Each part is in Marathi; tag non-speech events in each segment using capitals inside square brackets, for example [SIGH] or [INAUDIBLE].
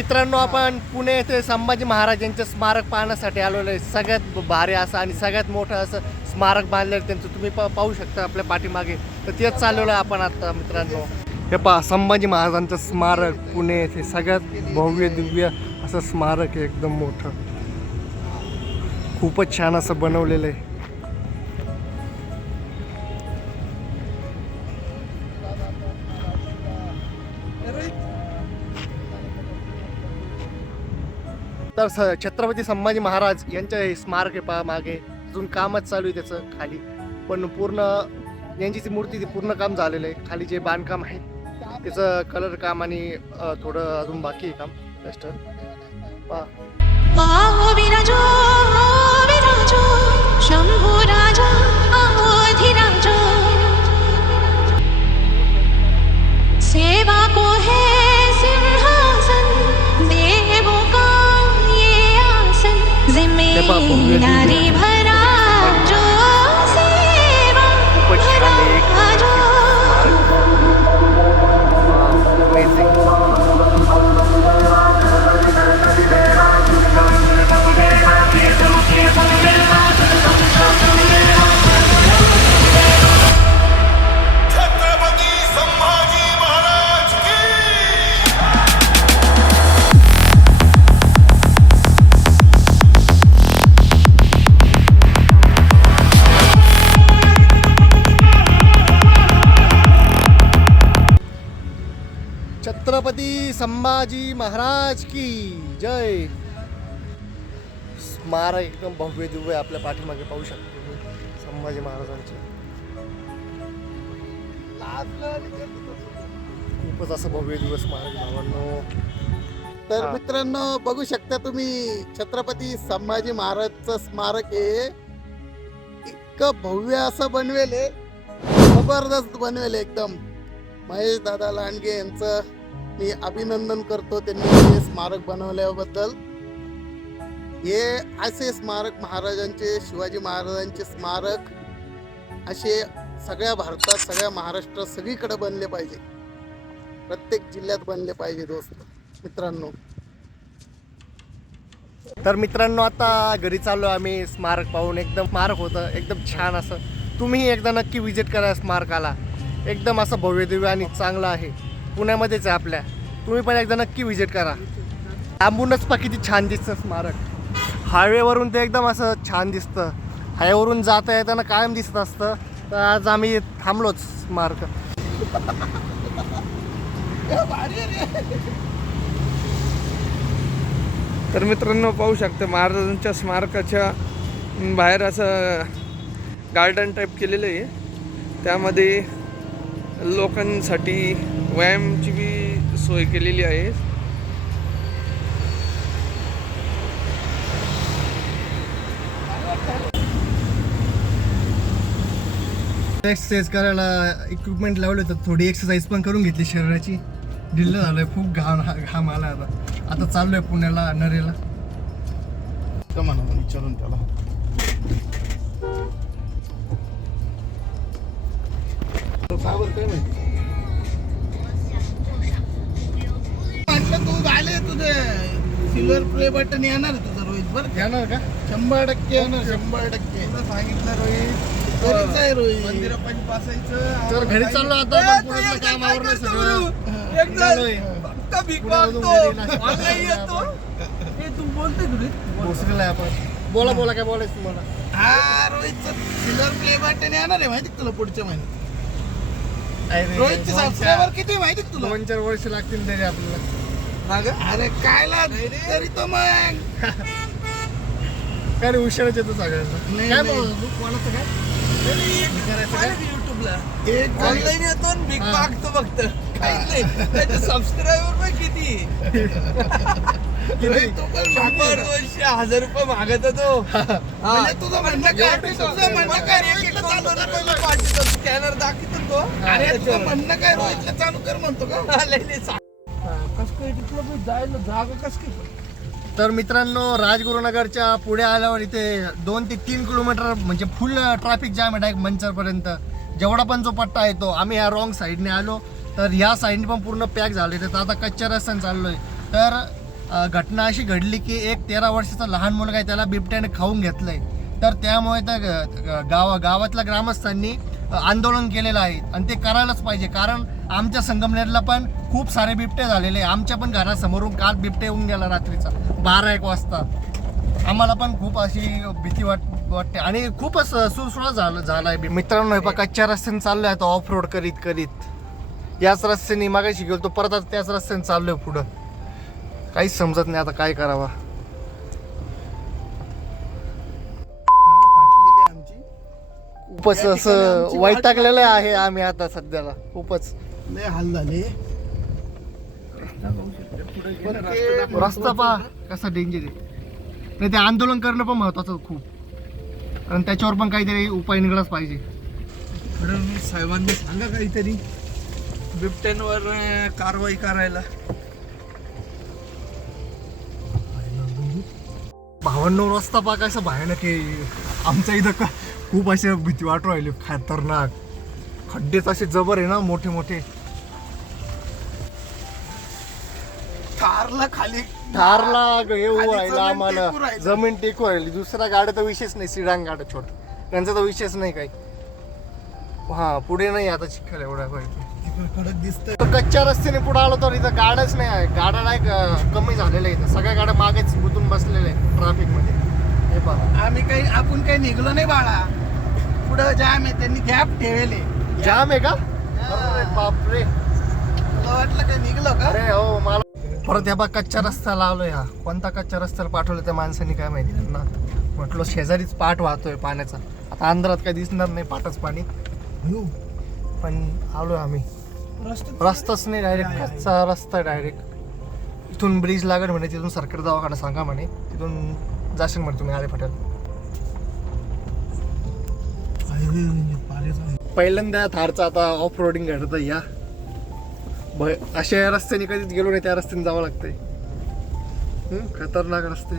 मित्रांनो आपण पुणे येथे संभाजी महाराजांचं स्मारक पाहण्यासाठी आलेलो आहे. सगळ्यात भारी असं आणि सगळ्यात मोठं असं स्मारक बांधलेलं त्यांचं. तुम्ही प- पाहू शकता आपल्या पाठीमागे. तर तेच चाललेलं आहे आपण आता मित्रांनो. हे पहा संभाजी महाराजांचं स्मारक पुणे येथे सगळ्यात भव्य दिव्य असं स्मारक आहे. एकदम मोठं. खूपच छान असं बनवलेलं आहे. तर स- छत्रपती संभाजी महाराज यांचं हे स्मारक आहे पहा मागे. अजून कामच चालू आहे त्याचं खाली. पण पूर्ण यांची ती मूर्ती ती पूर्ण काम झालेलं आहे. खाली जे बांधकाम आहे त्याचं कलर काम आणि थोडं अजून बाकी आहे काम. जस्ट पहा. शंभू छत्रपती संभाजी महाराज की जय स्मारक एकदम भव्य दिव्य आपल्या पाठीमागे पाहू शकतो संभाजी महाराजांचे खूपच असं भव्य दिव्य स्मारक भावांनो तर. मित्रांनो बघू शकता तुम्ही छत्रपती संभाजी महाराजचं स्मारक आहे इतकं भव्य असं बनवेल. जबरदस्त बनवेल एकदम महेश दादा लांडगे यांचं मी अभिनंदन करतो त्यांनी हे स्मारक बनवल्याबद्दल. हे असे स्मारक महाराजांचे शिवाजी महाराजांचे स्मारक असे सगळ्या भारतात सगळ्या महाराष्ट्रात सगळीकडे बनले पाहिजे. प्रत्येक जिल्ह्यात बनले पाहिजे दोस्त मित्रांनो. तर मित्रांनो आता घरी चाललो आम्ही स्मारक पाहून. एकदम स्मारक होतं एकदम छान असं. तुम्ही एकदा नक्की विजिट करा स्मारकाला. एकदम असं भव्यदिव्य आणि चांगलं आहे. पुण्यामध्येच आहे आपल्या. तुम्ही पण एकदा नक्की व्हिजिट करा. लांबूनच पा किती छान दिसतं स्मारक. हायवेवरून ते एकदम असं छान दिसतं. हायवेवरून जाता येताना कायम दिसत असतं. तर आज आम्ही थांबलोच स्मारक. तर मित्रांनो पाहू शकता महाराजांच्या स्मारकाच्या बाहेर असं गार्डन टाईप केलेलं आहे. त्यामध्ये लोकांसाठी व्यायामची बी सोय केलेली आहे. एक्सरसाइज करायला इक्विपमेंट लावले तर थोडी एक्सरसाइज पण करून घेतली शरीराची. ढिल्लं झालंय खूप घाम घाम आला आता. आता चाललोय पुण्याला नरेला. विचारून त्याला. सावर काय माहिती? तुझे सिल्वर प्ले बटन येणार तुझं रोहित बरं येणार का? शंभर टक्के येणार शंभर टक्के. सांगितलं रोहित. घरीच आहे रोहित. तर घरी चाललो आता काम आवरलं सगळं? भोसरीला आहे आपण. बोला बोला काय बोलायचं तुम्हाला? हा रोहितचं सिल्वर प्ले बटन येणार आहे माहिती तुला पुढच्या महिन्यात? रोहितचे दोन सबस्क्रायबर किती माहिती तुला? दोन चार वर्ष लागतील तरी आपल्याला. अरे काय तरी तो मग. काय रे उशिराच येतो सगळ्यांना. नाही, काय नाही. बोलतो तू कोणाचं काय? एक ऑनलाईन येतो आणि भीक हा. मागतो फक्त. काहीच नाही. त्याचे सबस्क्रायबर पण किती? तू पण शंभर. दोनशे हजार रुपये मागत तो म्हणजे तुझं म्हणणं काय? तुझं म्हणणं काय? रोहितला चालू कर म्हणतो? स्कॅनर दाखवतो तो. अरे तुझं म्हणणं काय? रोहितला चालू कर म्हणतो का? कस काय जायला जागा कस काय तर मित्रांनो राजगुरुनगरच्या पुढे आल्यावर इथे दोन ते तीन किलोमीटर म्हणजे फुल ट्रॅफिक जाम आहे डायरेक्ट मंचरपर्यंत. जेवढा पण जो पट्टा आहे तो. आम्ही ह्या रॉंग साईडने आलो. तर ह्या साईडने पण पूर्ण पॅक झाले. तर आता कच्च्या रस्त्याने चाललोय. तर घटना अशी घडली की एक तेरा वर्षाचा लहान मुलगा आहे त्याला बिबट्याने खाऊन घेतलंय. तर त्यामुळे त्या ग- गावा गावातल्या ग्रामस्थांनी आंदोलन केलेलं आहे. आणि ते करायलाच पाहिजे. कारण आमच्या संगमनेरला पण खूप सारे बिबटे झालेले आहे. आमच्या पण घरासमोरून काल बिबटे येऊन गेला रात्रीचा. बारा एक वाजता. आम्हाला पण खूप अशी भीती वाट वाटते. आणि खूपच सुळसुळा झालं झाला आहे मित्रांनो हे पहा कच्च्या रस्त्याने चाललोय आता ऑफ रोड करीत करीत. याच रस्त्याने मागाशी गेलो तो परत आता त्याच रस्त्याने चाललोय पुढं. काहीच समजत नाही आता काय करावा. फाटलेली आमची खूपच असं वाईट टाकलेलं. आहे आम्ही आता सध्याला. खूपच. लय हाल झाले. पण ते रस्ता पहा कसा डेंजर आहे. नाही ते आंदोलन करणं पण महत्वाचं खूप. आणि त्याच्यावर पण काहीतरी उपाय निघलाच पाहिजे. फडणवीस साहेबांनी सांगा काहीतरी. बिबट्यांवर अं, कारवाई करायला. भावांनो रस्ता पहा कसा भयानक आहे. आमच्या इथं का खूप असे भीती वाटू राहिली. खतरनाक. खड्डेच असे जबर आहे ना मोठे मोठे खाली ठारला खाली राहिलं जमीन आम्हाला. जमीन टेकू राहिली. दुसऱ्या गाड्या तर विषयच नाही सिडान गाड्या छोट. त्यांचा तर विषयच नाही काही. हा पुढे नाही आता चिखल एवढा कडक दिसतंय. तर कच्च्या रस्त्याने पुढे आलो तर इथं गाड्याच नाही आहे. गाड्या नाही कमी झालेल्या इथं. सगळ्या गाड्या मागेच गुतून बसलेल्या आहेत ट्रॅफिकमध्ये हे पहा. आम्ही काही आपण काही निघलो नाही बाळा. पुढं जाम आहे त्यांनी गॅप ठेवले. जाम आहे का? बापरे. वाटलं काही निघलो का? अरे हो मला परत या बा कच्च्या रस्त्याला आलोय हा. कोणता कच्च्या रस्त्याला पाठवलं त्या माणसाने काय माहिती त्यांना म्हटलं शेजारीच पाठ वाहतोय पाण्याचा. आता अंधारात काही दिसणार नाही पाठच पाणी. पण आलोय आम्ही. रस्ताच नाही डायरेक्ट कच्चा रस्ता डायरेक्ट इथून ब्रिज लागेल म्हणे तिथून सरकारी दवाखाना सांगा म्हणे. तिथून जाशील म्हणे तुम्ही आले फाट्याला पहिल्यांदा थारचा आता ऑफ रोडिंग घडत या. भय अशा रस्त्याने कधीच गेलो नाही त्या रस्त्याने जावं लागतंय. खतरनाक रस्ते.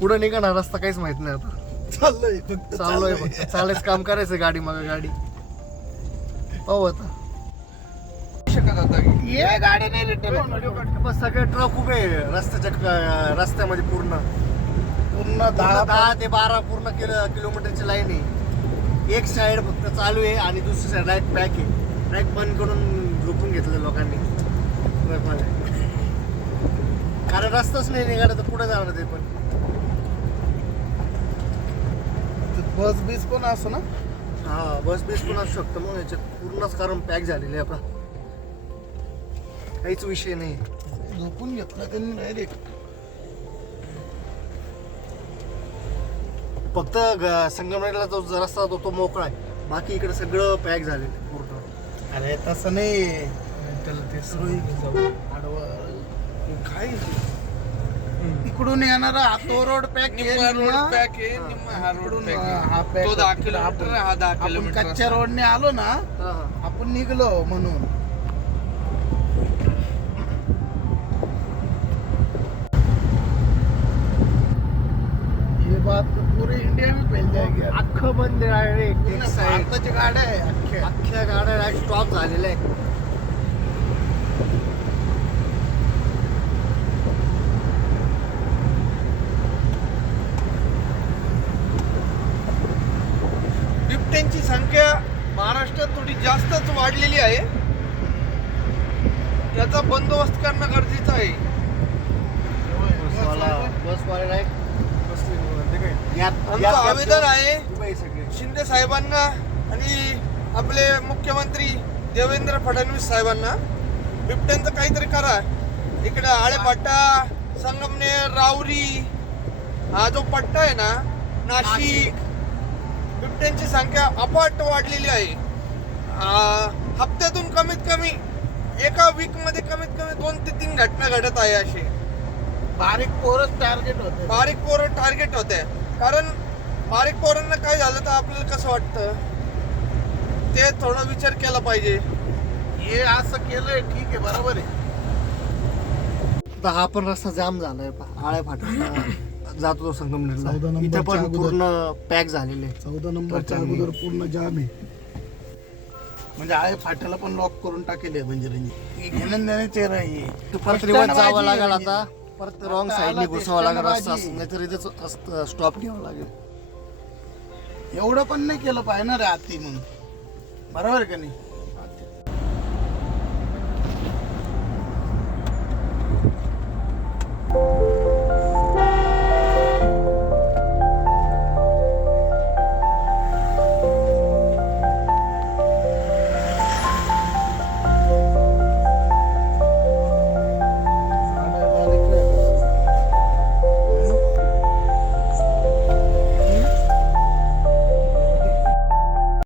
पुढं निघणार रस्ता काहीच माहीत नाही आता. चाललोय. फक्त. चाललोय. फक्त चालायचं काम करायचं गाडी मग गाडी. पाहू आता. शकत आता ये गाडी नाही बस सगळे ट्रक उभे आहे. रस्त्याच्या क- रस्त्यामध्ये पूर्ण. पूर्ण दहा दहा ते बारा पूर्ण किलो किलोमीटरची लाईन आहे. एक साईड फक्त चालू आहे आणि दुसरी साईड डायरेक्ट पॅक आहे. डायरेक्ट बंद करून झोपून घेतलं लोकांनी. कारण रस्ताच नाही निघाला तर पुढे जाणार ते पण. बस बीस पण असो ना? हा बस बीस पण असू शकतं मग. याच्यात पूर्णच कारण पॅक झालेले आहे आता काहीच विषय नाही. झोपून घेतला त्यांनी डायरेक्ट फक्त ग- संगमनेरला जो रस्ता होता तो मोकळा आहे. बाकी इकडे सगळं पॅक झाले पूर्ण. अरे तसं नाही त्याला ते आडवं. काय इकडून येणारा हा तो रोड पॅक निम्मा रोड पॅक आहे निम्मा हा रोड इकडून पॅक हा तो दहा आहे. किलोमीटर आहे, हा दहा आपण किलोमीटर कच्च्या असा. रोडने आलो ना हा, हा. आपण निघलो म्हणून ये बात पूरे इंडिया में फैल जाएगी. अख्खं बंद आहे एक साईड गाड्या आहे अख्ख्या अख्ख्या गाड्या डायरेक्ट स्टॉप झालेल्या आहे बिबट्यांची संख्या महाराष्ट्रात थोडी जास्तच वाढलेली आहे. त्याचा बंदोबस्त करणं गरजेचं आहे. बसवाला बसवाले डायरेक्ट बसले निवांत. ते काय? यात- आमचं आवेदन आहे शिंदे साहेबांना आणि आपले मुख्यमंत्री देवेंद्र फडणवीस साहेबांना. बिबट्यांचं काहीतरी करा. इकडे आळेपाटा संगमनेर राऊरी हा जो पट्टा आहे ना नाशिक बिबट्यांची संख्या अपाट वाढलेली आहे. हप्त्यातून कमीत कमी एका वीकमध्ये कमीत कमी दोन ते तीन घटना घडत आहे असे बारीक पोरच टार्गेट होते. बारीक पोरं टार्गेट होते. कारण बारीक पोरांना काय झालं तर आपल्याला कसं वाटतं? ते थोडा विचार केला पाहिजे. हे असं केलंय ठीक आहे बरोबर आहे. आता हा पण रस्ता जाम झालाय पहा. आळ्या फाटा [COUGHS] जातो तो संगमनेरला. चौदा इथे नंबरच्या पण अगोदर. पूर्ण पॅक झालेले. चौदा नंबरच्या प्रचंड. अगोदर पूर्ण जाम आहे. म्हणजे आहे फाट्याला पण लॉक करून टाकेल म्हणजे रंजित घेणं देण्याचे तू परत रिवर्स जावं लागेल आता. परत रॉंग साईडने घुसावं लागेल रस्ता नाहीतर इथेच स्टॉप घ्यावा लागेल. एवढं पण नाही केलं पाहिजे ना रे आती म्हणून. बरोबर का नाही?